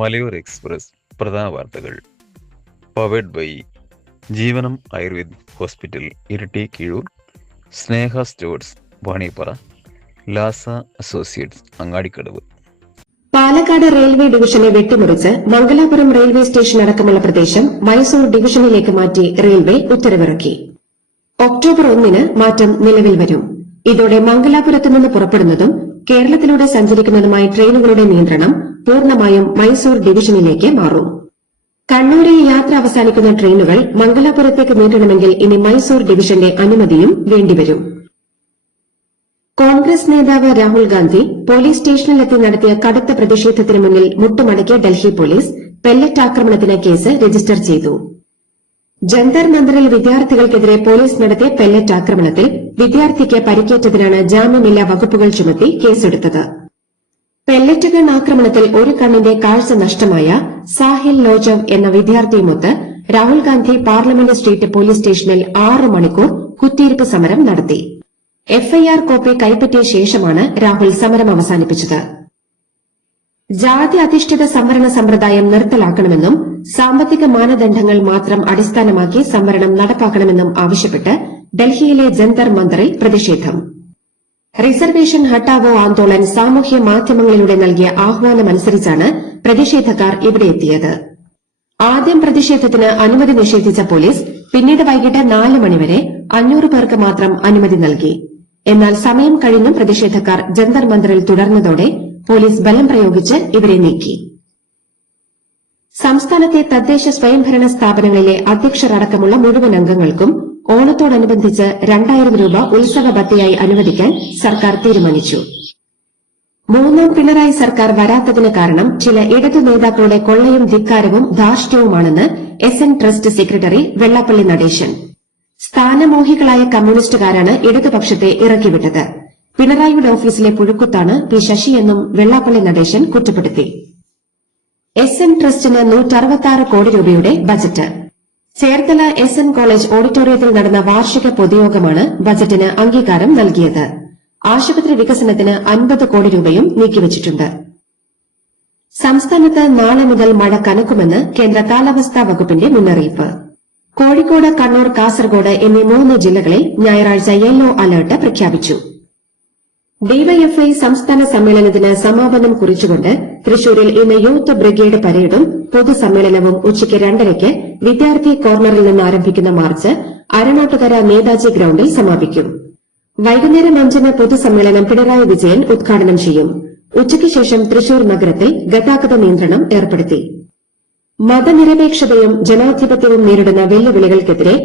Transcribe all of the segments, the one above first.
മലയോര എക്സ്പ്രസ് പ്രധാന വാർത്തകൾ powered by Jeevanam Ayurved hospital Iritty Keezhur, Sneha stores Vaniyappara, Lasa associates Angadikkadavu. Palakkad railway ഡിവിഷനെ വെട്ടിമുറിച്ച് മംഗലാപുരം റെയിൽവേ സ്റ്റേഷൻ അടക്കമുള്ള പ്രദേശം മൈസൂർ ഡിവിഷനിലേക്ക് മാറ്റി റെയിൽവേ ഉത്തരവിറക്കി. ഒക്ടോബർ 1 മാറ്റം നിലവിൽ വരും. ഇതോടെ മംഗലാപുരത്ത് നിന്ന് പുറപ്പെടുന്നതും കേരളത്തിലൂടെ സഞ്ചരിക്കുന്നതുമായ ട്രെയിനുകളുടെ നിയന്ത്രണം പൂർണ്ണമായും മൈസൂർ ഡിവിഷനിലേക്ക് മാറും. കണ്ണൂരിൽ യാത്ര അവസാനിക്കുന്ന ട്രെയിനുകൾ മംഗലാപുരത്തേക്ക് നീട്ടണമെങ്കിൽ ഇനി മൈസൂർ ഡിവിഷന്റെ അനുമതിയും വേണ്ടിവരും. കോൺഗ്രസ് നേതാവ് രാഹുൽ ഗാന്ധി പോലീസ് സ്റ്റേഷനിലെത്തി നടത്തിയ കടുത്ത പ്രതിഷേധത്തിന് മുന്നിൽ മുട്ടുമടക്കിയ ഡൽഹി പോലീസ് പെല്ലറ്റ് ആക്രമണത്തിന് കേസ് രജിസ്റ്റർ ചെയ്തു. ജന്തർ മന്ദറിൽ വിദ്യാർത്ഥികൾക്കെതിരെ പോലീസ് നടത്തിയ പെല്ലറ്റ് ആക്രമണത്തിൽ വിദ്യാർത്ഥിക്ക് പരിക്കേറ്റതിനാണ് ജാമ്യമില്ലാ വകുപ്പുകൾ ചുമത്തി കേസെടുത്തത്. പെല്ലറ്റ് ഗൺ ആക്രമണത്തിൽ ഒരു കണ്ണിന്റെ കാഴ്ച നഷ്ടമായ സാഹിൽ ലോജവ് എന്ന വിദ്യാർത്ഥിയുമൊത്ത് Rahul Gandhi parliament street police സ്റ്റേഷനിൽ 6 മണിക്കൂർ കുത്തിയിരിപ്പ് സമരം നടത്തി. എഫ്ഐആർ കോപ്പി കൈപ്പറ്റിയ ശേഷമാണ് രാഹുൽ സമരം അവസാനിപ്പിച്ചത്. ജാതി അധിഷ്ഠിത സംവരണ സമ്പ്രദായം നിർത്തലാക്കണമെന്നും സാമ്പത്തിക മാനദണ്ഡങ്ങൾ മാത്രം അടിസ്ഥാനമാക്കി സംവരണം നടപ്പാക്കണമെന്നും ആവശ്യപ്പെട്ട് ഡൽഹിയിലെ ജന്തർ മന്ദറിൽ പ്രതിഷേധം. റിസർവേഷൻ ഹട്ടാവോ ആന്തോളൻ സാമൂഹ്യ മാധ്യമങ്ങളിലൂടെ നൽകിയ ആഹ്വാനമനുസരിച്ചാണ് പ്രതിഷേധക്കാർ ഇവിടെ എത്തിയത്. ആദ്യം പ്രതിഷേധത്തിന് അനുമതി നിഷേധിച്ച പോലീസ് പിന്നീട് വൈകിട്ട് 4 മണിവരെ 500 പേർക്ക് മാത്രം അനുമതി നൽകി. എന്നാൽ സമയം കഴിഞ്ഞും പ്രതിഷേധക്കാർ ജന്തർ മന്ദറിൽ തുടർന്നതോടെ പോലീസ് ബലം പ്രയോഗിച്ച് ഇവരെ നീക്കി. സംസ്ഥാനത്തെ തദ്ദേശ സ്വയംഭരണ സ്ഥാപനങ്ങളിലെ അധ്യക്ഷരടക്കമുള്ള മുഴുവൻ അംഗങ്ങൾക്കും ഓണത്തോടനുബന്ധിച്ച് 2000 രൂപ ഉത്സവ ഭത്തയായി അനുവദിക്കാൻ സർക്കാർ തീരുമാനിച്ചു. 3ാം പിണറായി സർക്കാർ വരാത്തതിന് കാരണം ചില ഇടതു നേതാക്കളുടെ കൊള്ളയും ധിക്കാരവും ധാർഷ്ട്യവുമാണെന്ന് SN trust secretary Vellappally Natesan. സ്ഥാനമോഹികളായ കമ്മ്യൂണിസ്റ്റുകാരാണ് ഇടതുപക്ഷത്തെ ഇറക്കിവിട്ടത്. പിണറായിയുടെ ഓഫീസിലെ പുഴുക്കുത്താണ് പി ശശിയെന്നും വെള്ളാപ്പള്ളി നടേശൻ കുറ്റപ്പെടുത്തി. SN ട്രസ്റ്റിന് 166 കോടി രൂപയുടെ ബജറ്റ്. ചേർത്തല SN കോളേജ് ഓഡിറ്റോറിയത്തിൽ നടന്ന വാർഷിക പൊതുയോഗമാണ് ബജറ്റിന് അംഗീകാരം നൽകിയത്. ആശുപത്രി വികസനത്തിന് 50 കോടി രൂപയും നീക്കിവച്ചിട്ടുണ്ട്. സംസ്ഥാനത്ത് നാളെ മുതൽ മഴ കനക്കുമെന്ന് കേന്ദ്ര കാലാവസ്ഥാ വകുപ്പിന്റെ മുന്നറിയിപ്പ്. കോഴിക്കോട്, കണ്ണൂർ, കാസർഗോഡ് എന്നീ 3 ജില്ലകളിൽ ഞായറാഴ്ച യെല്ലോ അലർട്ട് പ്രഖ്യാപിച്ചു. ഡിവൈഎഫ്ഐ സംസ്ഥാന സമ്മേളനത്തിന് സമാപനം കുറിച്ചുകൊണ്ട് തൃശൂരിൽ ഇന്ന് യൂത്ത് ബ്രിഗേഡ് പരേഡും പൊതുസമ്മേളനവും ഉച്ചയ്ക്ക് 2:30 വിദ്യാർത്ഥി കോർണറിൽ നിന്ന് ആരംഭിക്കുന്ന മാർച്ച് അരണോട്ടുകര നേതാജി ഗ്രൌണ്ടിൽ സമാപിക്കും. വൈകുന്നേരം 5 പൊതുസമ്മേളനം പിണറായി വിജയൻ ഉദ്ഘാടനം ചെയ്യും. ഉച്ചയ്ക്ക് ശേഷം തൃശൂർ നഗരത്തിൽ ഗതാഗത നിയന്ത്രണം ഏർപ്പെടുത്തി. മതനിരപേക്ഷതയും ജനാധിപത്യവും നേരിടുന്ന വെല്ലുവിളികൾക്കെതിരെ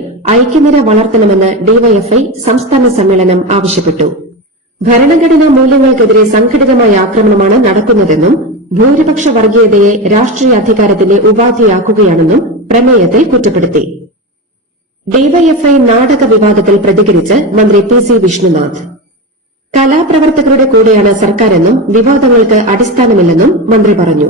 ഐക്യനിര വളർത്തണമെന്ന് ഡിവൈഎഫ്ഐ സംസ്ഥാന സമ്മേളനം ആവശ്യപ്പെട്ടു. ഭരണഘടനാ മൂല്യങ്ങൾക്കെതിരെ സംഘടിതമായ ആക്രമണമാണ് നടക്കുന്നതെന്നും ഭൂരിപക്ഷ വർഗീയതയെ രാഷ്ട്രീയ അധികാരത്തിന്റെ ഉപാധിയാക്കുകയാണെന്നും പ്രമേയത്തിൽ കുറ്റപ്പെടുത്തി. ഡിവൈഎഫ്ഐ നാടക വിവാദത്തിൽ പ്രതികരിച്ച് മന്ത്രി PC വിഷ്ണുനാഥ്. കലാപ്രവർത്തകരുടെ കൂടെയാണ് സർക്കാരെന്നും വിവാദങ്ങൾക്ക് അടിസ്ഥാനമില്ലെന്നും മന്ത്രി പറഞ്ഞു.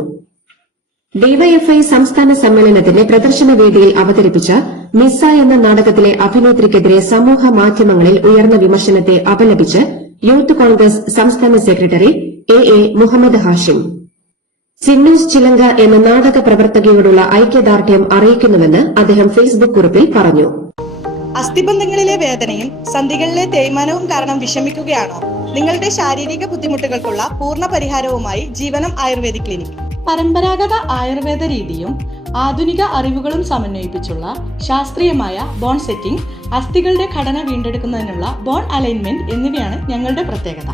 ഡിവൈഎഫ്ഐ സംസ്ഥാന സമ്മേളനത്തിന്റെ പ്രദർശന വേദിയിൽ അവതരിപ്പിച്ച മിസ്സ എന്ന നാടകത്തിലെ അഭിനേത്രിക്കെതിരെ സമൂഹ മാധ്യമങ്ങളിൽ ഉയർന്ന വിമർശനത്തെ അപലപിച്ച് യൂത്ത് കോൺഗ്രസ് സംസ്ഥാന സെക്രട്ടറി AA മുഹമ്മദ് ഹാഷിം. ചിന്നൂസ് ചിലങ്ക എന്ന നാടക പ്രവർത്തകയോടുള്ള ഐക്യദാർഢ്യം അറിയിക്കുന്നുവെന്ന് അദ്ദേഹം ഫേസ്ബുക്ക് കുറിപ്പിൽ പറഞ്ഞു. അസ്ഥിബന്ധങ്ങളിലെ വേദനയും സന്ധികളിലെ തേയ്മാനവും കാരണം വിഷമിക്കുകയാണോ? നിങ്ങളുടെ ശാരീരിക ബുദ്ധിമുട്ടുകൾക്കുള്ള പൂർണ്ണ പരിഹാരവുമായി ജീവനം ആയുർവേദിക് ക്ലിനിക്. പരമ്പരാഗത ആയുർവേദ രീതിയും ആധുനിക അറിവുകളും സമന്വയിപ്പിച്ചുള്ള ശാസ്ത്രീയമായ ബോൺ സെറ്റിംഗ്, അസ്ഥികളുടെ ഘടന വീണ്ടെടുക്കുന്നതിനുള്ള ബോൺ അലൈൻമെന്റ് എന്നിവയാണ് ഞങ്ങളുടെ പ്രത്യേകത.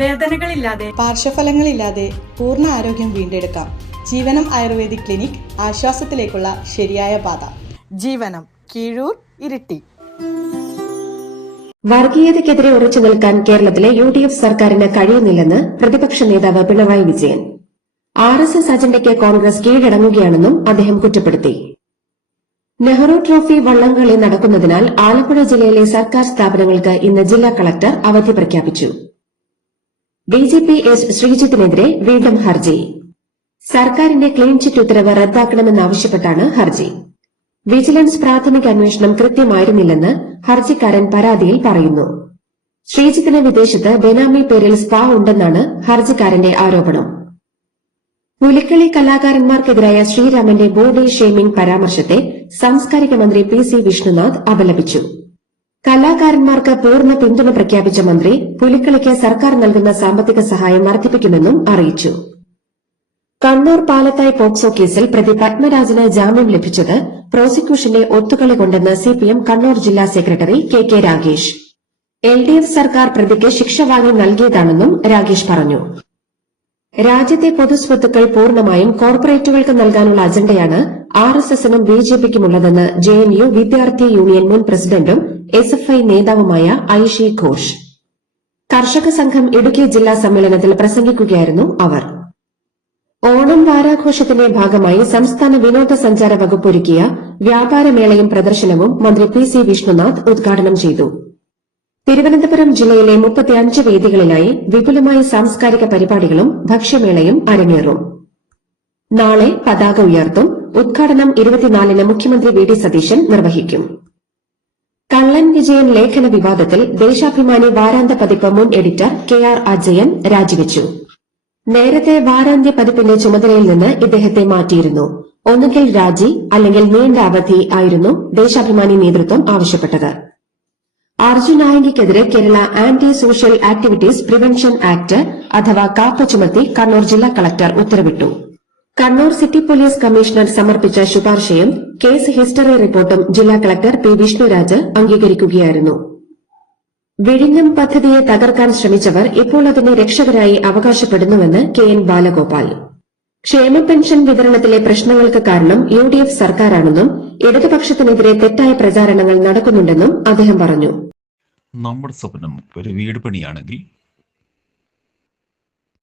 വേദനകളില്ലാതെ, പാർശ്വഫലങ്ങളില്ലാതെ പൂർണ്ണ ആരോഗ്യം വീണ്ടെടുക്കാം. ജീവനം ആയുർവേദിക് ക്ലിനിക്, ആശ്വാസത്തിലേക്കുള്ള ശരിയായ പാത. ജീവനം, കീഴൂർ, ഇരിട്ടി. വർഗീയതയ്ക്കെതിരെ ഉറച്ചു നിൽക്കാൻ കേരളത്തിലെ UDF സർക്കാരിന് കഴിയുന്നില്ലെന്ന് പ്രതിപക്ഷ നേതാവ് പിണറായി വിജയൻ. RSS അജണ്ടയ്ക്ക് കോൺഗ്രസ് കീഴടങ്ങുകയാണെന്നും അദ്ദേഹം കുറ്റപ്പെടുത്തി. നെഹ്റു ട്രോഫി വള്ളംകളി നടക്കുന്നതിനാൽ ആലപ്പുഴ ജില്ലയിലെ സർക്കാർ സ്ഥാപനങ്ങൾക്ക് ഇന്ന് ജില്ലാ കളക്ടർ അവധി പ്രഖ്യാപിച്ചു. DGP S ശ്രീജിത്തിനെതിരെ വീണ്ടും ഹർജി. സർക്കാരിന്റെ ക്ലീൻ ചിറ്റ് ഉത്തരവ് റദ്ദാക്കണമെന്നാവശ്യപ്പെട്ടാണ് ഹർജി. വിജിലൻസ് പ്രാഥമിക അന്വേഷണം കൃത്യമായിരുന്നില്ലെന്ന് ഹർജിക്കാരൻ പരാതിയിൽ പറയുന്നു. ശ്രീജിത്തിന് വിദേശത്ത് ബെനാമി പേരിൽ സ്പാ ഉണ്ടെന്നാണ് ഹർജിക്കാരന്റെ ആരോപണം. പുലിക്കളി കലാകാരന്മാർക്കെതിരായ ശ്രീരാമന്റെ ബോഡി ഷെയ്മിംഗ് പരാമർശത്തെ സാംസ്കാരിക മന്ത്രി പി.സി. വിഷ്ണുനാഥ് അപലപിച്ചു. കലാകാരന്മാർക്ക് പൂർണ്ണ പിന്തുണ പ്രഖ്യാപിച്ച മന്ത്രി പുലിക്കളിക്ക് സർക്കാർ നൽകുന്ന സാമ്പത്തിക സഹായം വർദ്ധിപ്പിക്കുമെന്നും അറിയിച്ചു. കണ്ണൂർ പാലത്തായി പോക്സോ കേസിൽ പ്രതി പത്മരാജന് ജാമ്യം ലഭിച്ചത് പ്രോസിക്യൂഷന്റെ ഒത്തുകളി കൊണ്ടെന്ന് സിപിഎം കണ്ണൂർ ജില്ലാ സെക്രട്ടറി കെ രാഗേഷ്. എൽഡിഎഫ് സർക്കാർ പ്രതിക്ക് ശിക്ഷ വാങ്ങി നൽകിയതാണെന്നും രാഗേഷ് പറഞ്ഞു. രാജ്യത്തെ പൊതുസ്വത്തുക്കൾ പൂർണ്ണമായും കോർപ്പറേറ്റുകൾക്ക് നൽകാനുള്ള അജണ്ടയാണ് ആർഎസ്എസിനും ബിജെപിക്കുമുള്ളതെന്ന് ജെഎൻയു വിദ്യാർത്ഥി യൂണിയൻ മുൻ പ്രസിഡന്റും എസ്എഫ്ഐ നേതാവുമായ ഐഷി ഘോഷ്. കർഷക സംഘം ഇടുക്കി ജില്ലാ സമ്മേളനത്തിൽ പ്രസംഗിക്കുകയായിരുന്നു അവർ. ഓണം വാരാഘോഷത്തിന്റെ ഭാഗമായി സംസ്ഥാന വിനോദസഞ്ചാര വകുപ്പ് ഒരുക്കിയ വ്യാപാരമേളയും പ്രദർശനവും മന്ത്രി പി.സി. വിഷ്ണുനാഥ് ഉദ്ഘാടനം ചെയ്തു. തിരുവനന്തപുരം ജില്ലയിലെ 35 വേദികളിലായി വിപുലമായ സാംസ്കാരിക പരിപാടികളും ഭക്ഷ്യമേളയും അരങ്ങേറും. നാളെ പതാക ഉയർത്തും. ഉദ്ഘാടനം 24-ന് മുഖ്യമന്ത്രി വി.ഡി. സതീശൻ നിർവഹിക്കും. കള്ളൻ വിജയൻ ലേഖന വിവാദത്തിൽ ദേശാഭിമാനി വാരാന്ത്യ പതിപ്പ് മുൻ എഡിറ്റർ കെ.ആർ. അജയൻ രാജിവെച്ചു. നേരത്തെ വാരാന്ത്യ പതിപ്പിന്റെ ചുമതലയിൽ നിന്ന് ഇദ്ദേഹത്തെ മാറ്റിയിരുന്നു. ഒന്നുകിൽ രാജി അല്ലെങ്കിൽ നീണ്ട അവധി ആയിരുന്നു ദേശാഭിമാനി നേതൃത്വം ആവശ്യപ്പെട്ടത്. അർജുൻ ആയങ്കിക്കെതിരെ Kerala anti social activities prevention act അഥവാ കാപ്പ ചുമത്തി കണ്ണൂർ ജില്ലാ കളക്ടർ ഉത്തരവിട്ടു. കണ്ണൂർ സിറ്റി പോലീസ് കമ്മീഷണർ സമർപ്പിച്ച ശുപാർശയും കേസ് ഹിസ്റ്ററി റിപ്പോർട്ടും ജില്ലാ കളക്ടർ പി. വിഷ്ണുരാജ് അംഗീകരിക്കുകയായിരുന്നു. വിഴിഞ്ഞം പദ്ധതിയെ തകർക്കാൻ ശ്രമിച്ചവർ ഇപ്പോൾ അതിന്റെ രക്ഷകരായി അവകാശപ്പെടുന്നുവെന്ന് കെ.എൻ. ബാലഗോപാൽ. ക്ഷേമ പെൻഷൻ വിതരണത്തിലെ പ്രശ്നങ്ങൾക്ക് കാരണം യുഡിഎഫ് സർക്കാരാണെന്നും ഇടതുപക്ഷത്തിനെതിരെ തെറ്റായ പ്രചാരണങ്ങൾ നടക്കുന്നുണ്ടെന്നും അദ്ദേഹം പറഞ്ഞു. നമ്മുടെ സ്വപ്നം ഒരു വീട് പണിയാണെങ്കിൽ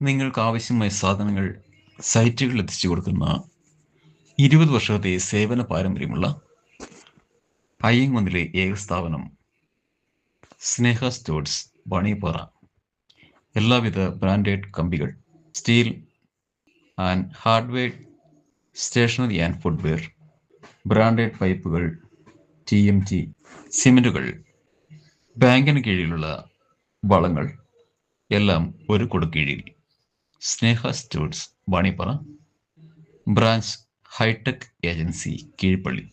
നിങ്ങൾക്ക് ആവശ്യമായ സാധനങ്ങൾ സൈറ്റുകളിൽ എത്തിച്ചു കൊടുക്കുന്ന 20 വർഷത്തെ സേവന പാരമ്പര്യമുള്ള അയ്യങ്കുന്നിലെ ഏക സ്ഥാപനം സ്നേഹ സ്റ്റോഴ്സ് വാണിയപ്പാറ. എല്ലാവിധ ബ്രാൻഡഡ് കമ്പികൾ, steel and hardware, stationery and footwear, branded പൈപ്പുകൾ, TMT, സിമെന്റുകൾ, ബാങ്കിന് കീഴിലുള്ള വളങ്ങൾ എല്ലാം ഒരു കൊടുക്കീഴിൽ. Sneha stores Vaniyappara, branch hi-tech agency Keezhpally.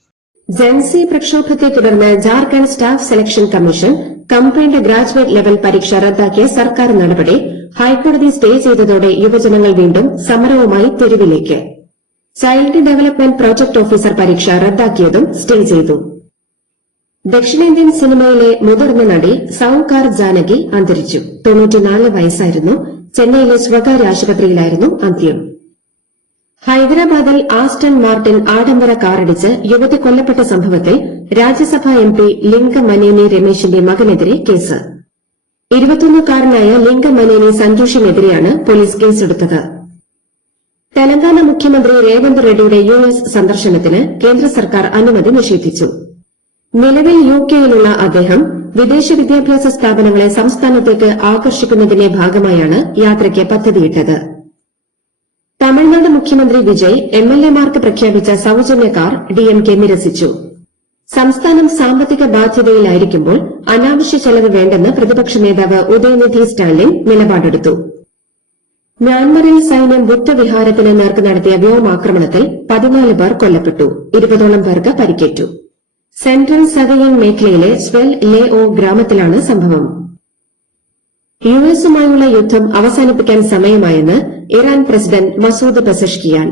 ജൻസി പ്രക്ഷോഭത്തെ തുടർന്ന് Jharkhand staff selection commission combined graduate level പരീക്ഷ റദ്ദാക്കിയ സർക്കാർ നടപടി ഹൈക്കോടതി സ്റ്റേ ചെയ്തതോടെ യുവജനങ്ങൾ വീണ്ടും സമരവുമായി തെരുവിലേക്ക്. ചൈൽഡ് ഡെവലപ്മെന്റ് പ്രോജക്ട് ഓഫീസർ പരീക്ഷ റദ്ദാക്കിയതും സ്റ്റേ ചെയ്തു. ദക്ഷിണേന്ത്യൻ സിനിമയിലെ മുതിർന്ന നടി സൌകാർ ജാനകി അന്തരിച്ചു. 94 വയസ്സായിരുന്നു. ചെന്നൈയിലെ സ്വകാര്യ ആശുപത്രിയിലായിരുന്നു അന്ത്യം. ഹൈദരാബാദിൽ ആസ്റ്റൺ മാർട്ടിൻ ആഡംബര കാറിടിച്ച് യുവതി കൊല്ലപ്പെട്ട സംഭവത്തിൽ രാജ്യസഭാ MP ലിംഗമനേനി രമേശിന്റെ മകനെതിരെ കേസ്. 21-കാരനായ ലിംഗമനേനി സന്തോഷിനെതിരെയാണ് പോലീസ് കേസെടുത്തത്. തെലങ്കാന മുഖ്യമന്ത്രി രേവന്ത് റെഡ്ഡിയുടെ US സന്ദർശനത്തിന് കേന്ദ്ര സർക്കാർ അനുമതി നിഷേധിച്ചു. നിലവിൽ UKയിലുള്ള അദ്ദേഹം വിദേശ വിദ്യാഭ്യാസ സ്ഥാപനങ്ങളെ സംസ്ഥാനത്തേക്ക് ആകർഷിക്കുന്നതിന്റെ ഭാഗമായാണ് യാത്രയ്ക്ക് പദ്ധതിയിട്ടത്. തമിഴ്നാട് മുഖ്യമന്ത്രി വിജയ് MLAമാർക്ക് പ്രഖ്യാപിച്ച സൌജന്യ കാർ DMK നിരസിച്ചു. സംസ്ഥാനം സാമ്പത്തിക ബാധ്യതയിലായിരിക്കുമ്പോൾ അനാവശ്യ ചെലവ് വേണ്ടെന്ന് പ്രതിപക്ഷ നേതാവ് ഉദയനിധി സ്റ്റാലിൻ നിലപാടെടുത്തു. മ്യാൻമറിൽ സൈന്യം ബുദ്ധവിഹാരത്തിന് നേർക്ക് നടത്തിയ വ്യോമാക്രമണത്തിൽ 14 പേർ കൊല്ലപ്പെട്ടു. 20ഓളം പേർക്ക് പരിക്കേറ്റു. സെൻട്രൽ സഗയൻ മേഖലയിലെ സ്വെൽ ലേഒ ഗ്രാമത്തിലാണ് സംഭവം. യുഎസുമായുള്ള യുദ്ധം അവസാനിപ്പിക്കാൻ സമയമായെന്ന് ഇറാൻ പ്രസിഡന്റ് മസൂദ് പെസഷ്കിയാൻ.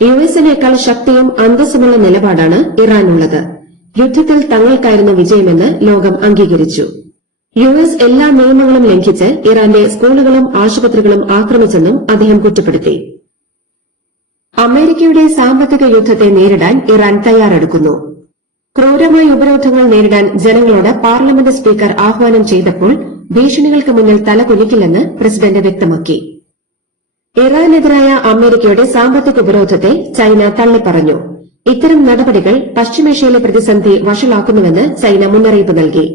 യുഎസിനേക്കാൾ ശക്തിയും അന്തസ്സുമുള്ള നിലപാടാണ് ഇറാനുള്ളത്. യുദ്ധത്തിൽ തങ്ങൾക്കായിരുന്നു വിജയമെന്ന് ലോകം അംഗീകരിച്ചു. യുഎസ് എല്ലാ നിയമങ്ങളും ലംഘിച്ച് ഇറാന്റെ സ്കൂളുകളും ആശുപത്രികളും ആക്രമിച്ചെന്നും അദ്ദേഹം കുറ്റപ്പെടുത്തി. അമേരിക്കയുടെ സാമ്പത്തിക യുദ്ധത്തെ നേരിടാൻ ഇറാൻ തയ്യാറെടുക്കുന്നു. ക്രൂരമായ ഉപരോധങ്ങൾ നേരിടാൻ ജനങ്ങളോട് പാർലമെന്റ് സ്പീക്കർ ആഹ്വാനം ചെയ്തപ്പോൾ ഭീഷണികൾക്ക് മുന്നിൽ തലകുനിക്കില്ലെന്ന് പ്രസിഡന്റ് വ്യക്തമാക്കി. ഇറാനെതിരായ അമേരിക്കയുടെ സാമ്പത്തിക ഉപരോധത്തെ ചൈന തള്ളിപ്പറഞ്ഞു. ഇത്തരം നടപടികൾ പശ്ചിമേഷ്യയിലെ പ്രതിസന്ധി വഷളാക്കുന്നുവെന്ന് ചൈന മുന്നറിയിപ്പ് നൽകി.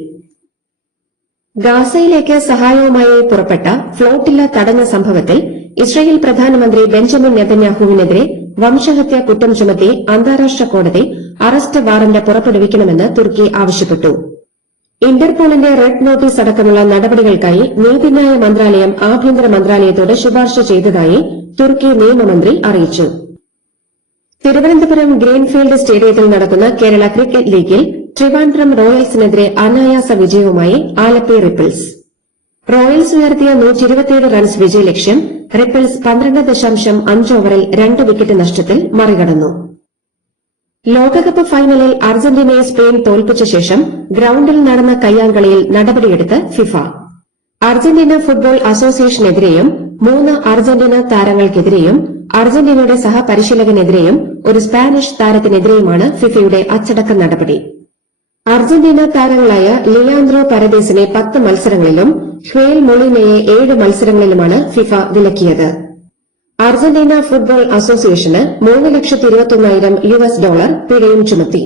ഗാസയിലേക്ക് സഹായവുമായി പുറപ്പെട്ട ഫ്ളോട്ടില്ല തടഞ്ഞ സംഭവത്തിൽ ഇസ്രയേൽ പ്രധാനമന്ത്രി ബെഞ്ചമിൻ നെതന്യാഹുവിനെതിരെ വംശഹത്യാ കുറ്റം ചുമത്തി അന്താരാഷ്ട്ര കോടതി അറസ്റ്റ് വാറന്റ് പുറപ്പെടുവിക്കണമെന്ന് തുർക്കി ആവശ്യപ്പെട്ടു. ഇന്റർപോളിന്റെ റെഡ് നോട്ടീസ് അടക്കമുള്ള നടപടികൾക്കായി നീതിന്യായ മന്ത്രാലയം ആഭ്യന്തര മന്ത്രാലയത്തോട് ശുപാർശ ചെയ്തതായി തുർക്കി നിയമമന്ത്രി അറിയിച്ചു. തിരുവനന്തപുരം ഗ്രീൻഫീൽഡ് സ്റ്റേഡിയത്തിൽ നടക്കുന്ന കേരള ക്രിക്കറ്റ് ലീഗിൽ ട്രിവാൻഡ്രം റോയൽസിനെതിരെ അനായാസ വിജയവുമായി ആലപ്പി റിപ്പിൾസ്. റോയൽസ് ഉയർത്തിയ 127 റൺസ് വിജയലക്ഷ്യം റിപ്പിൾസ് 12.5 ഓവറിൽ 2 വിക്കറ്റ് നഷ്ടത്തിൽ മറികടന്നു. ലോകകപ്പ് ഫൈനലിൽ അർജന്റീനയെ സ്പെയിൻ തോൽപ്പിച്ച ശേഷം ഗ്രൌണ്ടിൽ നടന്ന കയ്യാങ്കളിയിൽ നടപടിയെടുത്ത് ഫിഫ. അർജന്റീന ഫുട്ബോൾ അസോസിയേഷനെതിരെയും 3 അർജന്റീന താരങ്ങൾക്കെതിരെയും അർജന്റീനയുടെ സഹപരിശീലകനെതിരെയും ഒരു സ്പാനിഷ് താരത്തിനെതിരെയുമാണ് ഫിഫയുടെ അച്ചടക്ക നടപടി. അർജന്റീന താരങ്ങളായ ലിയാൻഡ്രോ പരദേശിനെ 10 മത്സരങ്ങളിലും ഹ്വേൽ മൊളീനയെ 7 മത്സരങ്ങളിലുമാണ് ഫിഫ വിലക്കിയത്. അർജന്റീന ഫുട്ബോൾ അസോസിയേഷന് $3,21,000 പിഴയും ചുമത്തി.